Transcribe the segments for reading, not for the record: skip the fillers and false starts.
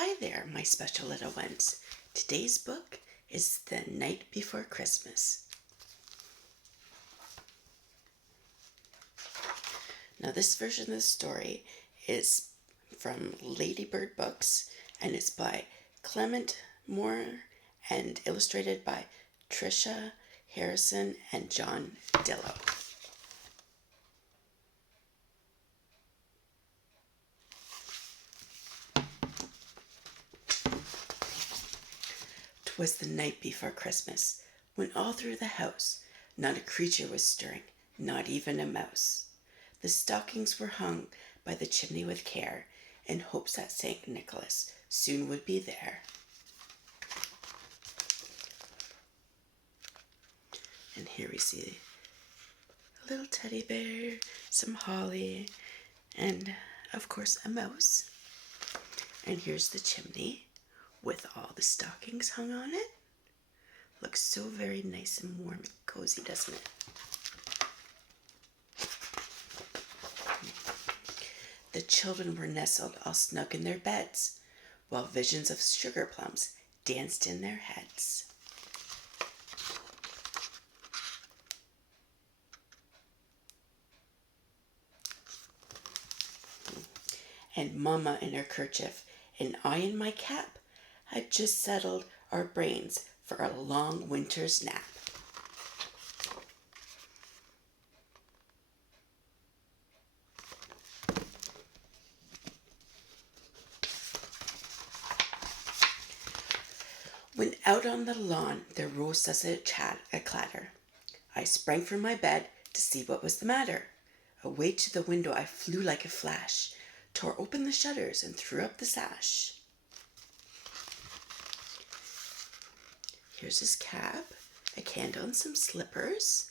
Hi there, my special little ones. Today's book is The Night Before Christmas. Now, this version of the story is from Ladybird Books, and it's by Clement Moore and illustrated by Tricia Harrison and John Dillow. Was the night before Christmas, when all through the house not a creature was stirring, not even a mouse. The stockings were hung by the chimney with care, in hopes that St. Nicholas soon would be there. And here we see a little teddy bear, some holly, and of course a mouse. And here's the chimney with all the stockings hung on it. Looks so very nice and warm and cozy, doesn't it? The children were nestled all snug in their beds, while visions of sugar plums danced in their heads. And Mama in her kerchief and I in my cap had just settled our brains for a long winter's nap. When out on the lawn there rose thus a clatter, I sprang from my bed to see what was the matter. Away to the window I flew like a flash, tore open the shutters and threw up the sash. Here's his cap, a candle and some slippers.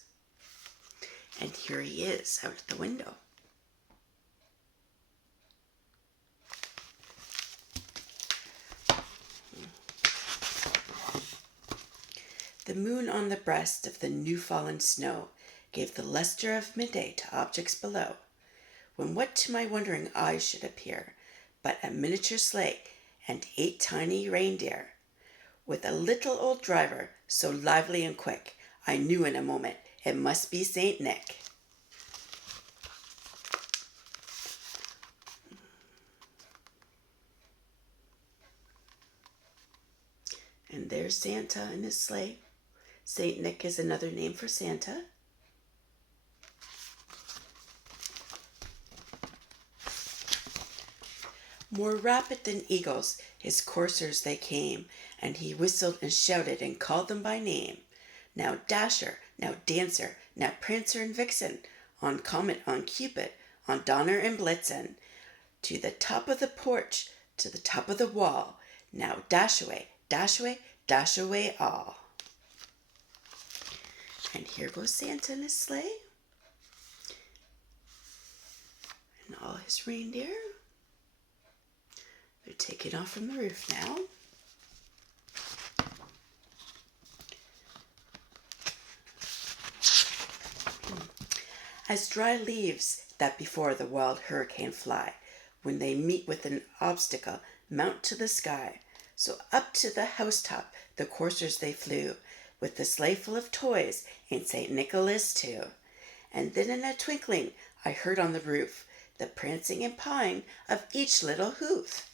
And here he is out at the window. The moon on the breast of the new-fallen snow gave the lustre of midday to objects below, when what to my wondering eyes should appear but a miniature sleigh and 8 tiny reindeer, with a little old driver so lively and quick, I knew in a moment it must be Saint Nick. And there's Santa in his sleigh. Saint Nick is another name for Santa. More rapid than eagles, his coursers they came, and he whistled and shouted and called them by name. Now Dasher, now Dancer, now Prancer and Vixen, on Comet, on Cupid, on Donner and Blitzen, to the top of the porch, to the top of the wall, now dash away, dash away, dash away all. And here goes Santa in his sleigh, and all his reindeer. They're taking off from the roof now. As dry leaves that before the wild hurricane fly, when they meet with an obstacle, mount to the sky, so up to the housetop the coursers they flew, with the sleigh full of toys and St. Nicholas too. And then in a twinkling I heard on the roof the prancing and pawing of each little hoof.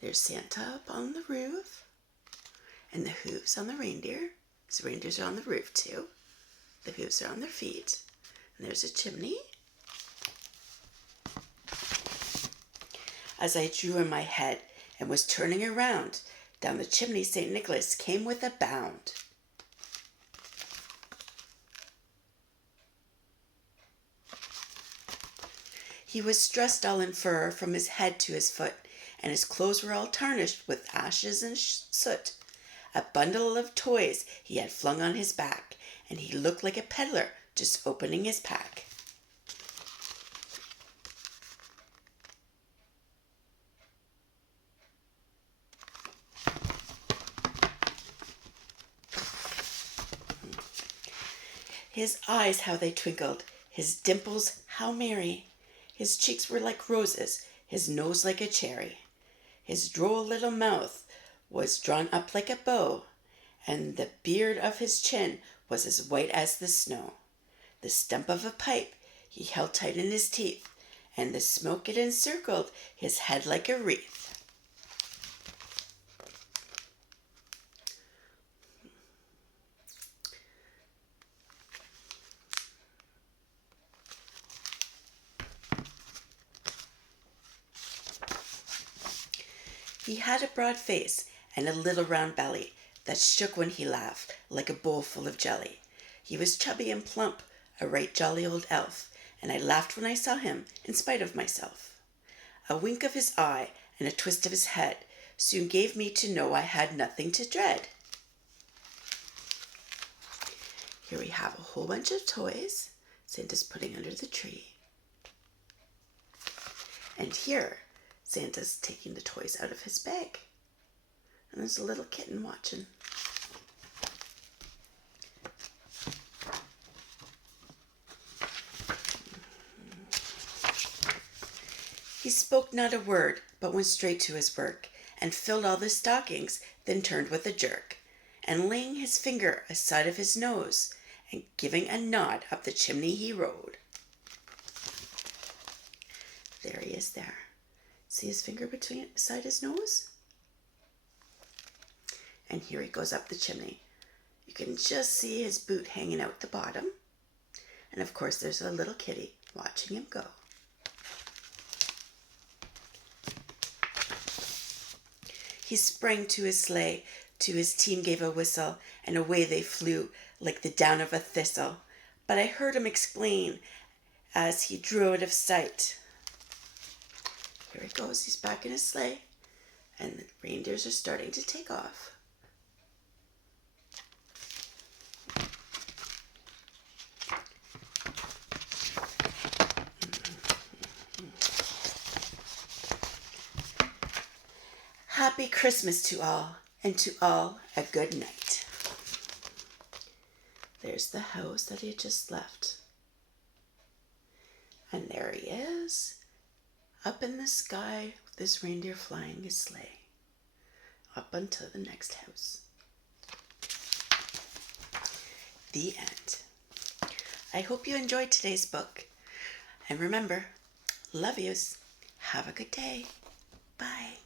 There's Santa up on the roof, and the hooves on the reindeer. So reindeers are on the roof too. The hooves are on their feet. And there's a chimney. As I drew in my head and was turning around, down the chimney St. Nicholas came with a bound. He was dressed all in fur from his head to his foot, and his clothes were all tarnished with ashes and soot. A bundle of toys he had flung on his back, and he looked like a peddler just opening his pack. His eyes, how they twinkled, his dimples, how merry. His cheeks were like roses, his nose like a cherry. His droll little mouth was drawn up like a bow, and the beard of his chin was as white as the snow. The stump of a pipe he held tight in his teeth, and the smoke it encircled his head like a wreath. He had a broad face and a little round belly that shook when he laughed like a bowl full of jelly. He was chubby and plump, a right jolly old elf, and I laughed when I saw him in spite of myself. A wink of his eye and a twist of his head soon gave me to know I had nothing to dread. Here we have a whole bunch of toys Santa's putting under the tree. And here, Santa's taking the toys out of his bag. And there's a little kitten watching. He spoke not a word, but went straight to his work, and filled all the stockings, then turned with a jerk, and laying his finger aside of his nose, and giving a nod up the chimney he rode. There he is there. See his finger beside his nose? And here he goes up the chimney. You can just see his boot hanging out the bottom. And of course there's a little kitty watching him go. He sprang to his sleigh, to his team gave a whistle, and away they flew like the down of a thistle. But I heard him explain as he drew out of sight. Here he goes, he's back in his sleigh, and the reindeers are starting to take off. Happy Christmas to all, and to all a good night. There's the house that he had just left. And there he is, up in the sky with this reindeer flying his sleigh, up until the next house. The end. I hope you enjoyed today's book. And remember, love yous. Have a good day. Bye.